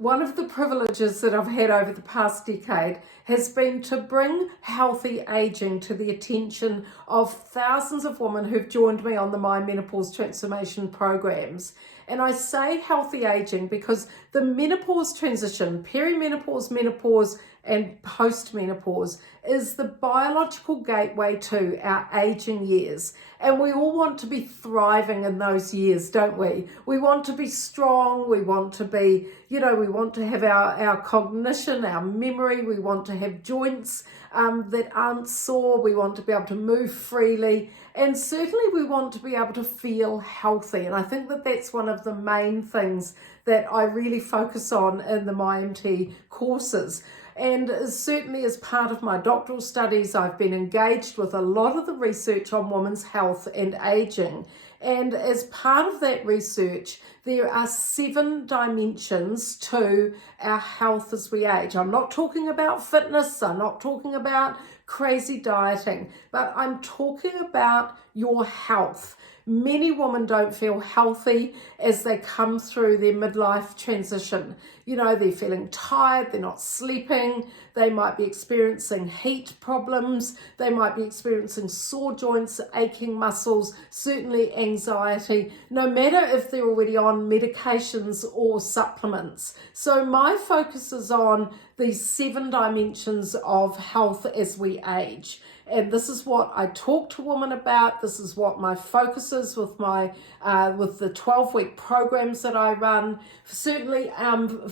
One of the privileges that I've had over the past decade has been to bring healthy aging to the attention of thousands of women who've joined me on the My Menopause Transformation programs. And I say healthy aging because the menopause transition, perimenopause, menopause, and post-menopause is the biological gateway to our aging years. And we all want to be thriving in those years, don't we? We want to be strong, we want to be, we want to have our cognition, our memory, we want to have joints that aren't sore, we want to be able to move freely, and certainly we want to be able to feel healthy. And I think that that's one of the main things that I really focus on in the MyMT courses. And certainly as part of my doctoral studies, I've been engaged with a lot of the research on women's health and aging. And as part of that research, there are 7 dimensions to our health as we age. I'm not talking about fitness, I'm not talking about crazy dieting, but I'm talking about your health. Many women don't feel healthy as they come through their midlife transition. They're feeling tired, they're not sleeping, they might be experiencing heat problems, they might be experiencing sore joints, aching muscles, certainly anxiety, no matter if they're already on medications or supplements. So my focus is on these 7 dimensions of health as we age. And this is what I talk to women about. This is what my focus is with my with the 12-week programs that I run. Certainly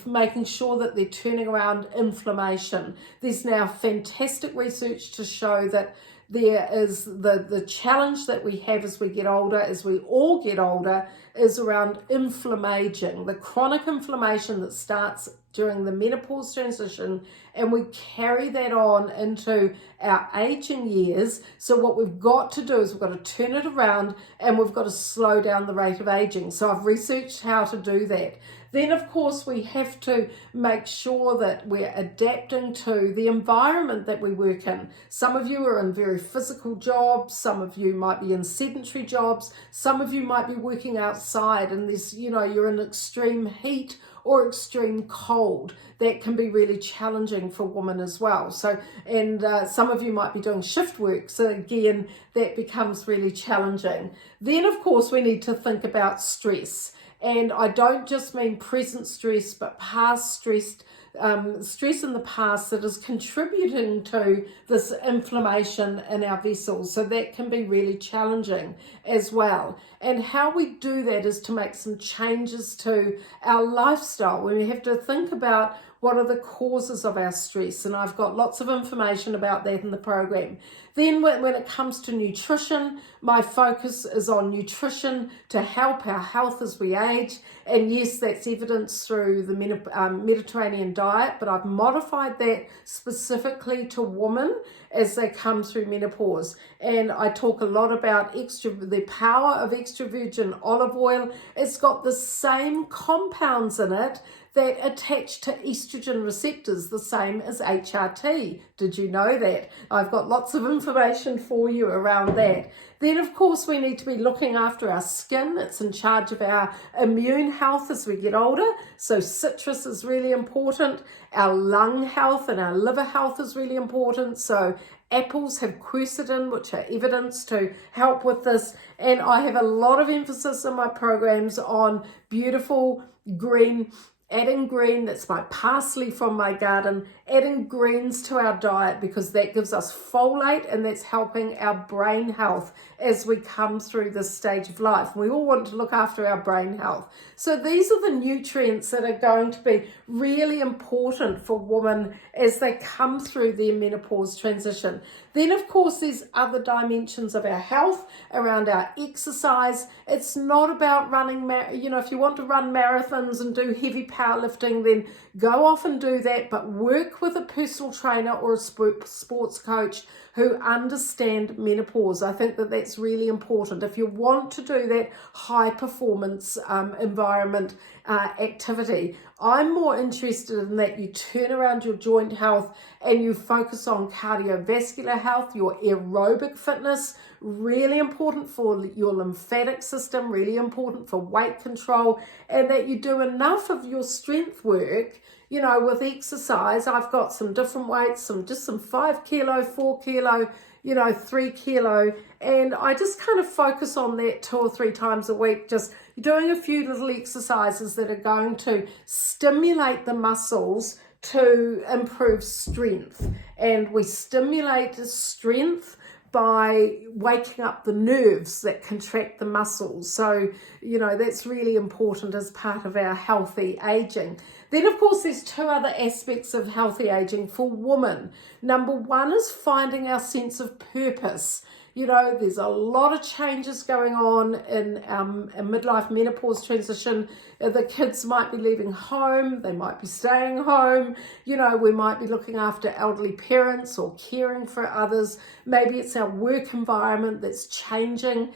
making sure that they're turning around inflammation. There's now fantastic research to show that there is the challenge that we have as we get older, as we all get older, is around inflammation, the chronic inflammation that starts during the menopause transition, and we carry that on into our aging years. So what we've got to do is we've got to turn it around and we've got to slow down the rate of aging. So I've researched how to do that. Then, of course, we have to make sure that we're adapting to the environment that we work in. Some of you are in very physical jobs. Some of you might be in sedentary jobs. Some of you might be working outside and you're in extreme heat or extreme cold. That can be really challenging for women as well. So, and some of you might be doing shift work. So again, that becomes really challenging. Then, of course, we need to think about stress. And I don't just mean present stress, but past stress in the past that is contributing to this inflammation in our vessels. So that can be really challenging as well. And how we do that is to make some changes to our lifestyle. We have to think about what are the causes of our stress, and I've got lots of information about that in the program. Then when it comes to nutrition, my focus is on nutrition to help our health as we age. And yes, that's evidenced through the Mediterranean diet, but I've modified that specifically to women as they come through menopause. And I talk a lot about the power of extra virgin olive oil. It's got the same compounds in it that attach to estrogen receptors, the same as HRT. Did you know that? I've got lots of information for you around that. Then, of course, we need to be looking after our skin. It's in charge of our immune health as we get older. So citrus is really important. Our lung health and our liver health is really important. So apples have quercetin, which are evidence to help with this. And I have a lot of emphasis in my programs on beautiful green, adding green, that's my parsley from my garden, adding greens to our diet because that gives us folate and that's helping our brain health as we come through this stage of life. We all want to look after our brain health. So these are the nutrients that are going to be really important for women as they come through their menopause transition. Then, of course, there's other dimensions of our health around our exercise. It's not about running, if you want to run marathons and do heavy powerlifting, then go off and do that, but work with a personal trainer or a sports coach who understand menopause. I think that that's really important. If you want to do that high performance environment activity. I'm more interested in that you turn around your joint health and you focus on cardiovascular health, your aerobic fitness, really important for your lymphatic system, really important for weight control, and that you do enough of your strength work, you know, with exercise. I've got some different weights, some 5 kilo, 4 kilo, 3 kilo, and I just kind of focus on that 2 or 3 times a week, just doing a few little exercises that are going to stimulate the muscles to improve strength. And we stimulate strength by waking up the nerves that contract the muscles. So, that's really important as part of our healthy aging. Then, of course, there's 2 other aspects of healthy aging for women. Number 1 is finding our sense of purpose. There's a lot of changes going on in a midlife menopause transition. The kids might be leaving home, they might be staying home, we might be looking after elderly parents or caring for others. Maybe it's our work environment that's changing.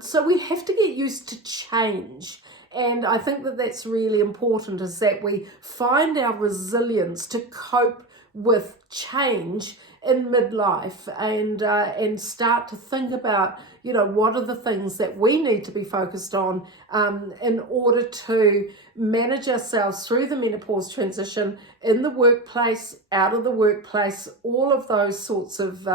So we have to get used to change. And I think that that's really important, is that we find our resilience to cope with change in midlife, and start to think about, what are the things that we need to be focused on in order to manage ourselves through the menopause transition, in the workplace, out of the workplace, all of those sorts of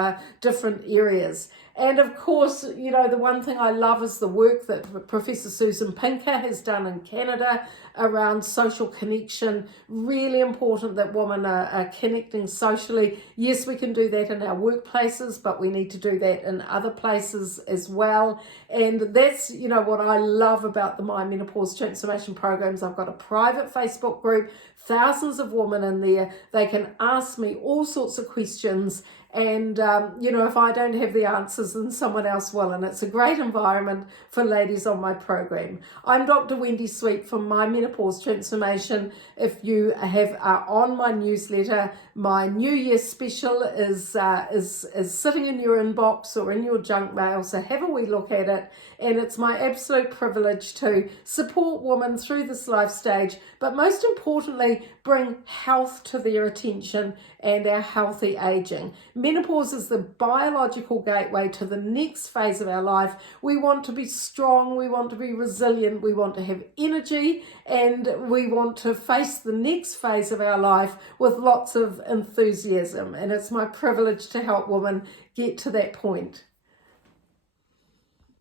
different areas. And of course, the one thing I love is the work that Professor Susan Pinker has done in Canada around social connection. Really important that women are connecting socially. Yes, we can do that in our workplaces, but we need to do that in other places as well. And that's, what I love about the My Menopause Transformation programs. I've got a private Facebook group, thousands of women in there. They can ask me all sorts of questions. And, if I don't have the answers, then someone else will. And it's a great environment for ladies on my program. I'm Dr. Wendy Sweet from My Menopause Transformation. If you are on my newsletter, my New Year special is sitting in your inbox or in your junk mail. So have a wee look at it. And it's my absolute privilege to support women through this life stage, but most importantly, bring health to their attention and our healthy aging. Menopause is the biological gateway to the next phase of our life. We want to be strong, we want to be resilient, we want to have energy, and we want to face the next phase of our life with lots of enthusiasm. And it's my privilege to help women get to that point.